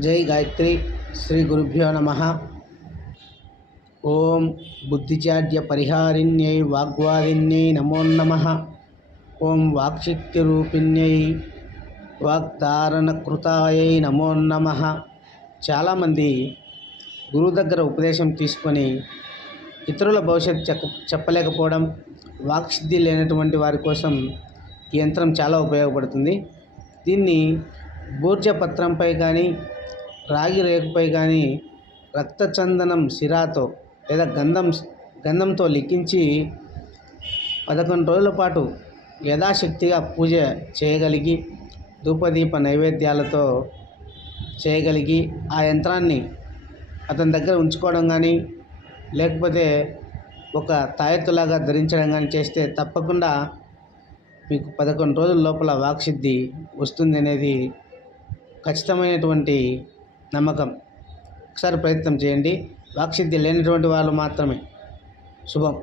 జై గాయత్రి శ్రీ గురుభ్యో నమ. ఓం బుద్ధిచాడ్య పరిహారిణ్యై వాగ్వాదిన్యై నమో నమ. ఓం వాక్శక్తిరూపిణ్యై వాగ్ధారణకృతాయై నమో నమ. చాలామంది గురువు దగ్గర ఉపదేశం తీసుకొని ఇతరుల భవిష్యత్తు చెక్క చెప్పలేకపోవడం వాక్సిద్ధి లేనటువంటి వారి కోసం ఈ యంత్రం చాలా ఉపయోగపడుతుంది. దీన్ని బూర్జ పత్రంపై కానీ రాగి రేకుపై కానీ రక్తచందనం సిరాతో లేదా గంధం గంధంతో లిఖించి పదకొండు రోజుల పాటు యథాశక్తిగా పూజ చేయగలిగి ధూపదీప నైవేద్యాలతో చేయగలిగి ఆ యంత్రాన్ని అతని దగ్గర ఉంచుకోవడం కానీ లేకపోతే ఒక తాయెత్తులాగా ధరించడం కానీ చేస్తే తప్పకుండా మీకు పదకొండు రోజుల లోపల వాక్సిద్ధి వస్తుంది అనేది ఖచ్చితమైనటువంటి నమ్మకం. ఒకసారి ప్రయత్నం చేయండి. వాక్సిద్ధి లేనటువంటి వాళ్ళు మాత్రమే. శుభం.